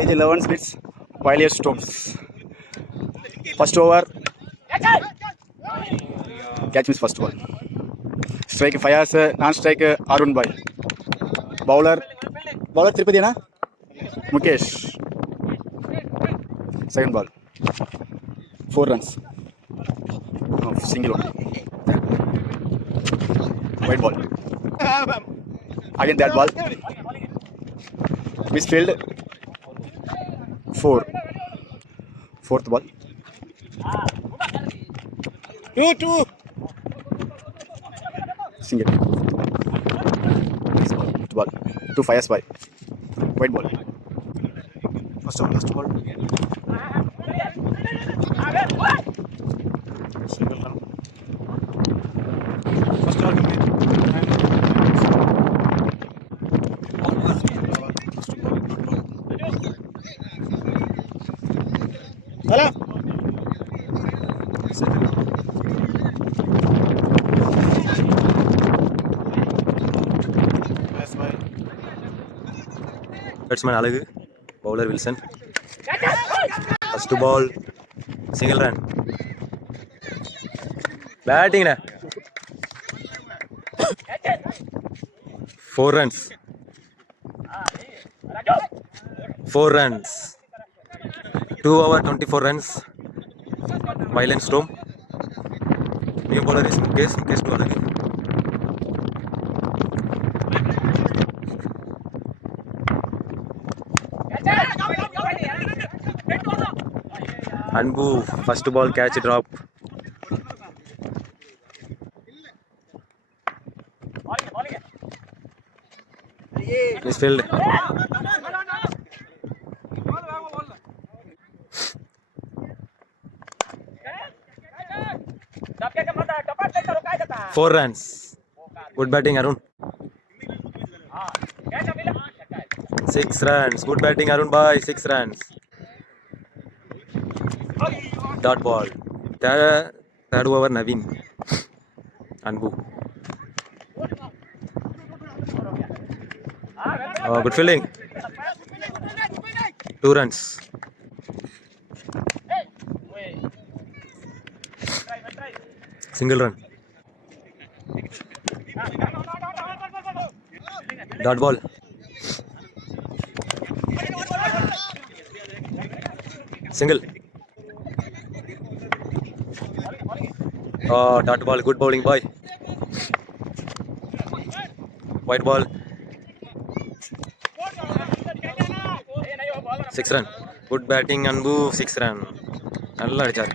Age 11 splits, Violet Storms. First over, catch miss first ball. Strike Fayaz, non-strike Arun Bhai. Bowler Tirupati na? Mukesh. Second ball, 4 runs. No, single one. White ball. Again that ball. Misfield. 4. Fourth ball. 2. Single. Nice ball. Fifth ball. 2 Fires by. White ball. First ball. Last ball. Single run. First ball. Hello. Batsman Alagu, bowler Wilson. First ball, single run. Batting na. 4 runs. 4 runs. 2 over 24 runs. Violent Storm. New bowler is Mukesh to Alagu. Anbu, first ball catch drop. Misfield. Four runs. Good batting, Arun. 6 runs. Good batting, Arun by 6 runs. Dot ball. Third over, Naveen. Anbu. Oh, good fielding. 2 runs. Single run. Dot ball. Single. Oh, dot ball. Good bowling, boy. White ball. 6 run. Good batting, Anbu. 6 run. நல்லா அடிச்சார்.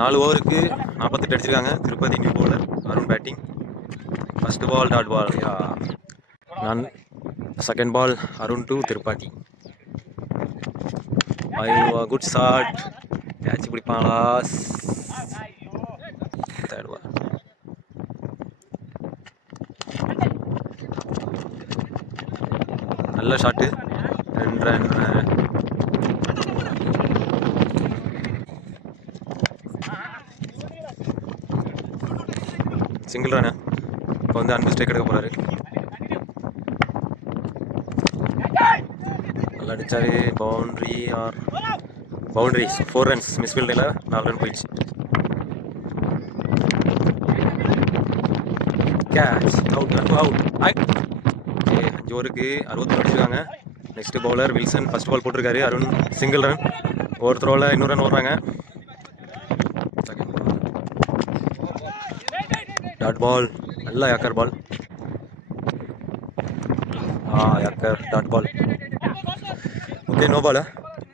4 ஓவருக்கு 48 அடிச்சிருக்காங்க. Tirupati new bowler Arun batting. First ball dot ball. Second ball Arun to Tirupati. Good shot. Catch பிடிப்பாங்களா? Third ball. நல்ல shot. 2 run. Single run. இப்போ வந்து அன்பு ஸ்ட்ரைக் எடுக்க போறாரு. நல்லா அடிச்சாரு. Boundary 4 runs. மிஸ்ஃபீல்டில் 4 ரன் போயிடுச்சு. Catch out. அவுட். 5 ஓவருக்கு 60 அடிச்சிருக்காங்க. Next bowler Wilson first ball போட்டிருக்காரு. Arun single run. ஒரு த்ரோவில் இன்னொரு ரன் ஓடுறாங்க. Dot ball. நல்ல yorker ball. Yorker dot ball. Okay, no ball.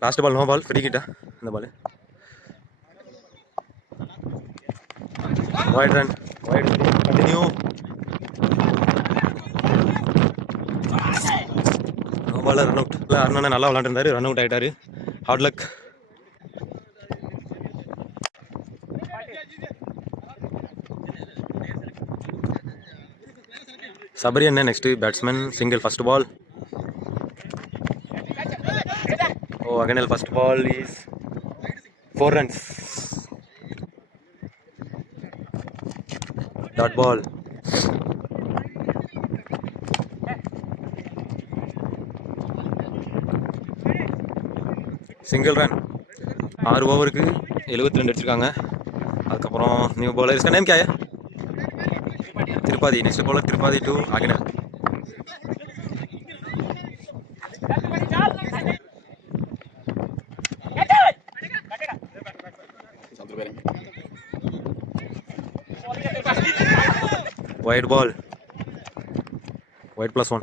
Last ball no ball. Free கிட்ட இந்த ball. Wide run. Wide continue. No ball. Run out. இல்லை, அருண் நல்லா விளாண்டுருந்தாரு. ரன் அவுட் ஆகிட்டாரு. Hard luck. Sabri and next batsman single first ball. Oh, again first ball is 4 runs. Dot ball. Single run. 6 ஓவருக்கு 72 அடிச்சிருக்காங்க. அதுக்கப்புறம் new bowler इसका name क्या है? Tripathi. Next bowler Tripathi to आगे. Wide ball. Wide +1.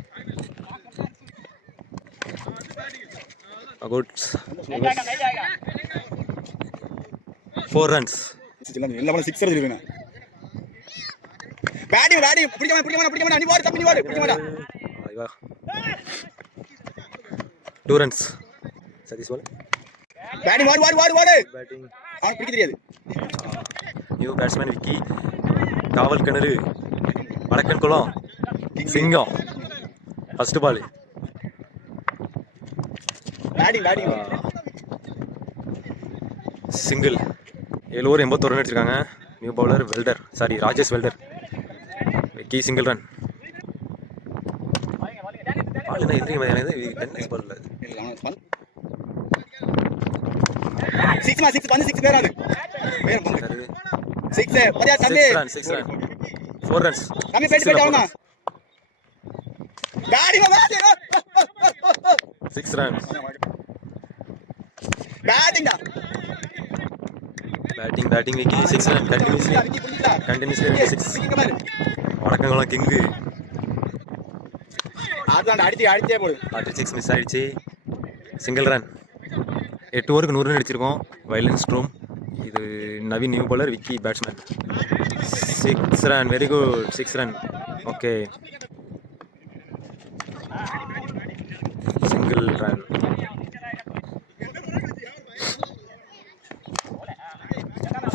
A good 4 runs. எல்லா பாலும் 6 அடிச்சிருக்கேன். பேட்டிங் பிடிக்க மாட்டா நீ வாடு தப்பு நீ வாடு பிடிக்க மாட்டா. ஐயா 2 runs. சதீஷ் பால். பேட்டிங் வாடு பேட்டிங் அவன் பிடிக்க தெரியாது. New batsman Vicky. Kavalkinaru Vadakkankulam Singam. First ball. Batting single. 7 over 81 run அடிச்சிருக்காங்க. New bowler welder Rajesh welder. Vicky single run. Ball என்ன எந்திரிக்க டென்னிஸ் பால் இல்லை. 6 பேராது 6 பரியா தம்பி 6 ரன் 4 runs. தம்பி பேட் ஆவுமா गाड़ी में मार दे 6 runs. Batting Vicky 6 run continuously 6. Vadakkankulam கிங்கு. அடிச்சே போடு. 6 மிஸ் ஆயிடுச்சு. Single run. 8 ஓவருக்கு 100 ரன் அடிச்சிருக்கோம். Violence storm. இது Naveen new bowler Vicky batsman. 6 run. Very good 6 run. Okay single run.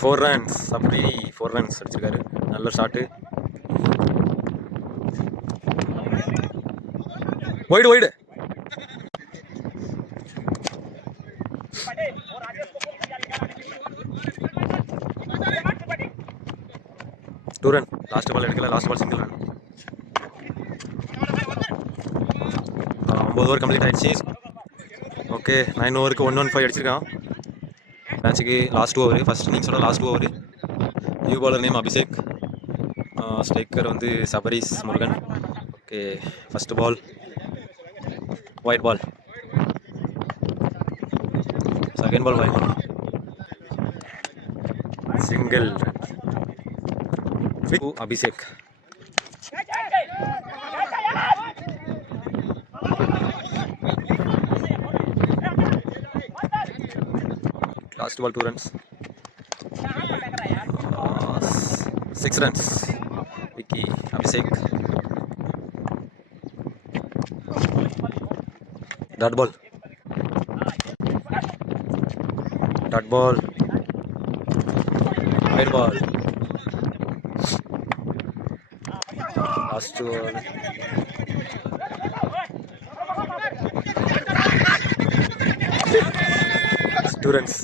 4 runs. அப்படி 4 runs அடிச்சிருக்காரு. நல்ல shot. Wide 2 run. Last ball எடுக்கல. Last ball single run. 9 over complete ஆயிடுச்சு. ஓகே 9 ஓவருக்கு 115 அடிச்சிருக்கான். மேட்சுக்கு லாஸ்ட் ஓவர். ஃபர்ஸ்ட் இன்னிங்ஸோட last over. New bowler name Abhishek. Striker வந்து Sabarish Murugan. Okay first ball wide ball. Second ball wide ball. Single Abhishek. Last ball 2 runs. 6 runs. Vicky Abhishek. Dot ball. Wide ball. Last ball. Students.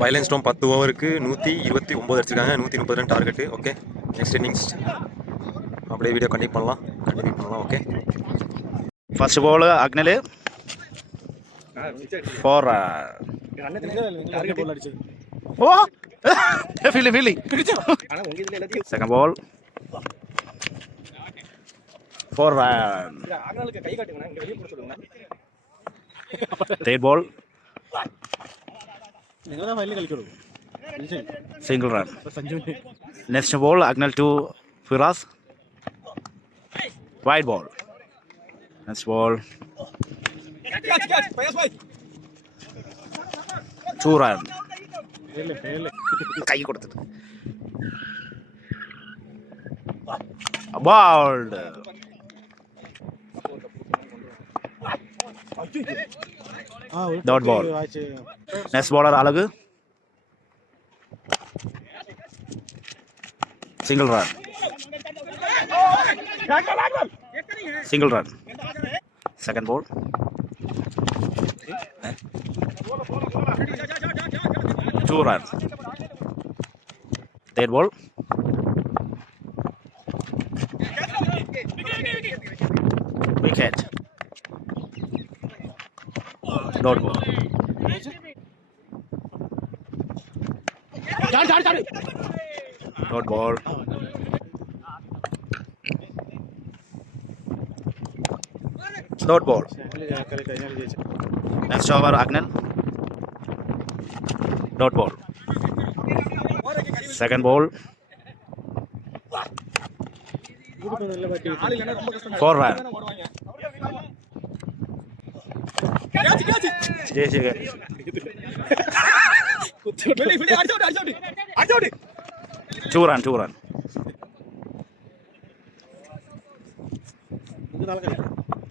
Violence storm 10 ஓவருக்கு 129 அடிச்சிருக்காங்க. 130 run target. Okay next innings அப்படியே video continue பண்ணலாம். Okay first ball அக்னல் 4 ஓ ஃபீலி second ball 4 run. Third ball single run. Next ball Agnel to Firas. Wide ball. Next ball 2 run. கை கொடுத்துட்டு balled. Dot ball. Next bowler Alagu. Single run. Second ball. 2 runs. Third ball. Wicket. Dot ball. Dot ball. Dot ball. Next over Agnan. Dot ball. Second ball. 4 run. Two run.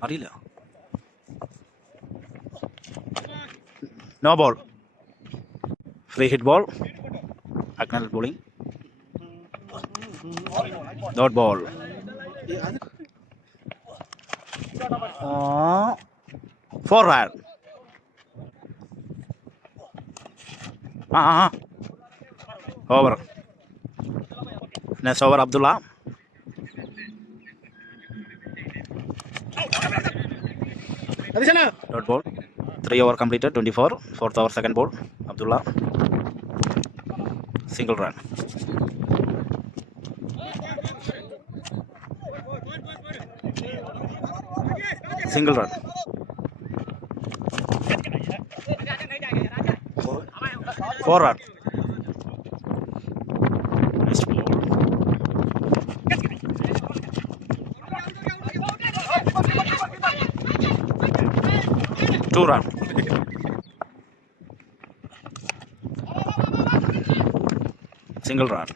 അറിയില്ല. No ball. Free hit ball. Agnel bowling. Dot ball. 4 run. Over. Next over Abdullah. Dot ball. 3 over completed. 24. Fourth over second ball. Abdullah. Single run. Single run. 4 run. Next ball. 2 run. Single run.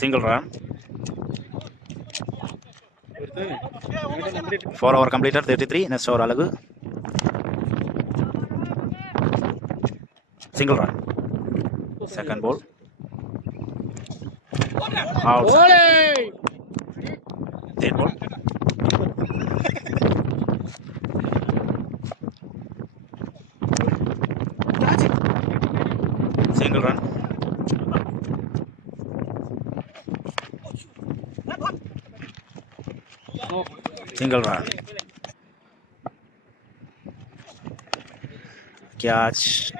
Single run. 4 over completed. 33. Next over Alagu. Single run. Second ball. Out. Third ball. Single run. Single run. Catch.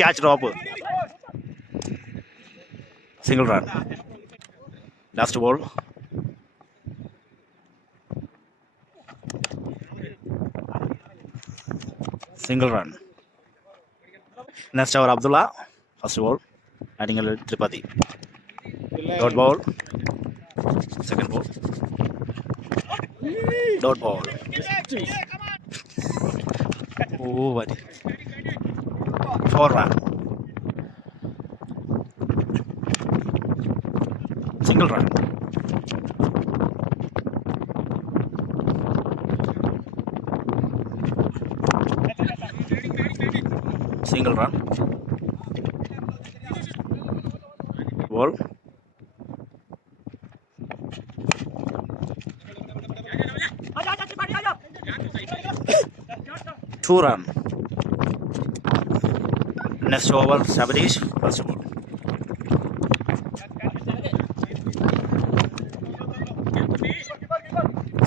Catch drop. Single run. Last ball. Single run. Next over Abdullah. First ball. Adding a little Tripathi. Dot ball. Second ball. Dot ball. Oh, buddy. 4 run. Single run. Single run. Ball. Two run. Next over Sabadish. First ball.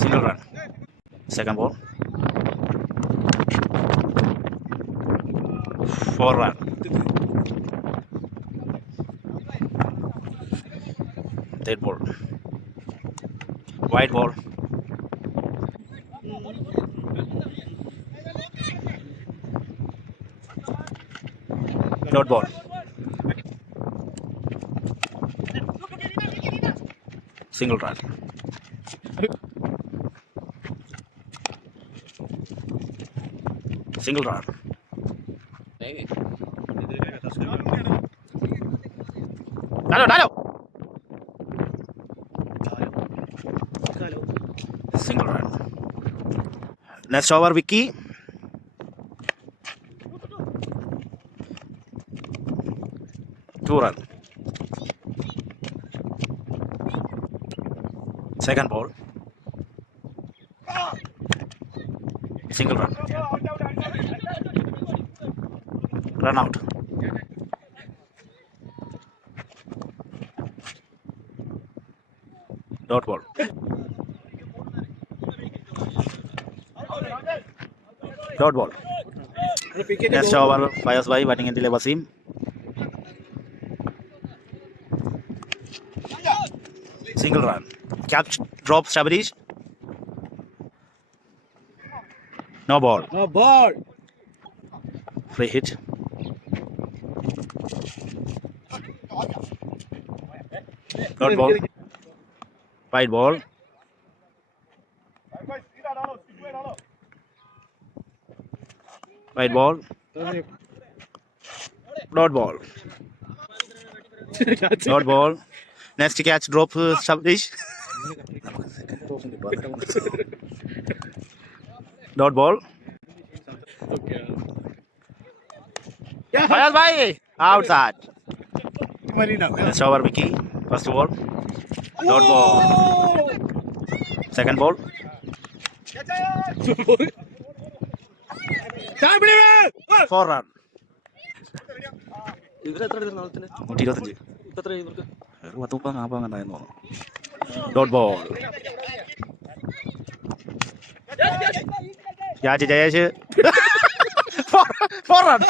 Single run. Second ball. 4 run. Third ball. Wide ball. Dot ball. Single run. Single run. Dalo. Single run. Next over Vicky. Two run. Second ball. Single run. Run out. Dot ball. Dot ball. Next over fires by batting into Wasim. Single run. Catch drop Shabarish. No ball. No ball. Free hit. Dot ball. Wide ball. Wide ball. Dot ball. Dot ball. Next catch drop Shabarish. Dot ball. Fires by outside. Next over Vicky. First ball. Dot ball. Second ball. Four run. നൂറ്റി 25 40 തോന്നുന്നു. Dot ball. Jayesh Jayesh four run.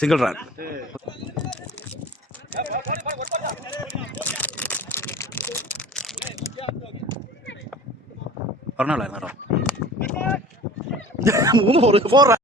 Single run. പറഞ്ഞോളായിരുന്നു കേട്ടോ. 3 4 റൺ.